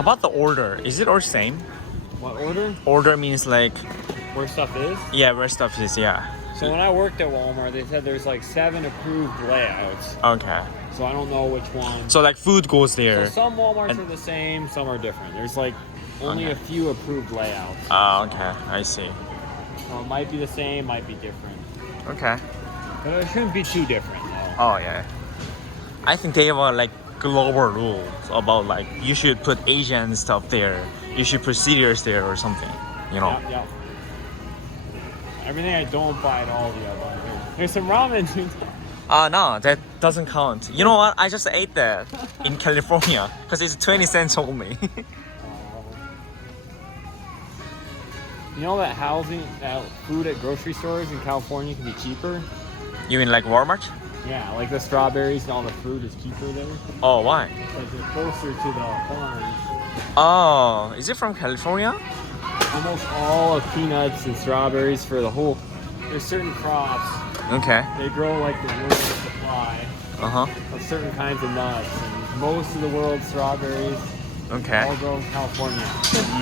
How about the order? Is it all same? What order? Order means like, Where stuff is? yeah, where stuff is, yeah. So when I worked at Walmart, they said there's like 7 approved layouts. Okay. So I don't know which one. So like food goes there. So some Walmarts And- are the same, some are different. There's like only Okay. a few approved layouts. Oh, okay. I see. So it might be the same, might be different. Okay. But it shouldn't be too different though. Oh, yeah. I think they have like global rules about like you should put Asian stuff there. You should put cereals there or something. You know. Yep. Everything I don't buy at all the other. There's some ramen. No, that doesn't count. You know what? I just ate that in California because it's 20 cents only. You know that food at grocery stores in California can be cheaper? You mean like Walmart? Yeah, like the strawberries and all the fruit is cheaper there. Oh, why? Because they're closer to the farms. Oh, is it from California? Almost all of peanuts and strawberries for the whole. There's certain crops. Okay. They grow like the world's supply Uh-huh. of certain kinds of nuts. And most of the world's strawberries Okay. all grow in California.